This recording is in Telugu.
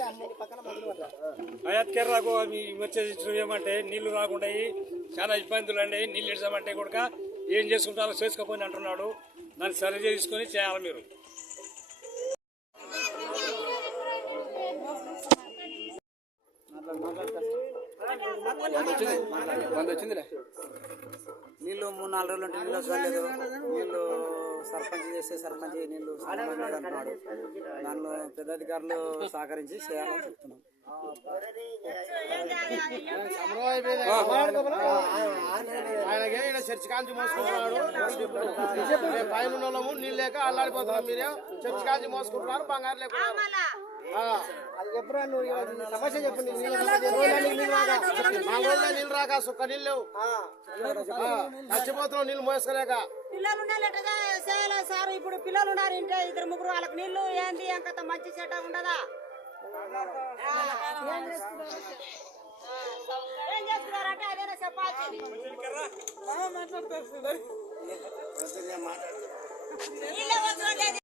రావు అయత్కెర్రకు అవి వచ్చేసి ఏమంటే నీళ్ళు రాకుండా చాలా ఇబ్బందులు అండి. నీళ్ళు ఇడ్చామంటే కూడా ఏం చేసుకుంటారో చేసుకోపోయి అంటున్నాడు. దాన్ని సరి చేసుకొని చేయాలి మీరు. నీళ్ళు మూడు నాలుగు రోజులు ఉంటే నీళ్ళు వస్తలేదు నీళ్ళు సర్పంచ్ చేస్తే సర్పంచ్ నీళ్ళు అంటున్నాడు. దానిలో పెద్ద అధికారులు సహకరించి చేయాలని చెప్తున్నాం. ఆయనకే ఈయన చర్చి కాంచి మోసుకుంటున్నాడు. పైన ఉన్నాము నీళ్ళు లేక అల్లాడిపోతున్నాం మీరే. చర్చి కాంచి మోసుకుంటున్నారు బంగారు లేకుండా. అది నువ్వు సమస్య చెప్పు నీళ్ళు రాక మా నీళ్ళు రాక సుక్క నీళ్ళు లేవు. ఆ, నీళ్ళు మోసుకోలేక పిల్లలు ఉండాలి ఎట్టగా చేయాలి సార్ ఇప్పుడు పిల్లలు ఉన్నారు ఇంటే ఇద్దరు ముగ్గురు వాళ్ళకి నీళ్ళు ఏంది? ఎంకత మంచి చెడ్డ ఉండదా. ఏం చేస్తున్నారంటే అదేనా చెప్పాల్సింది వదలలేదు.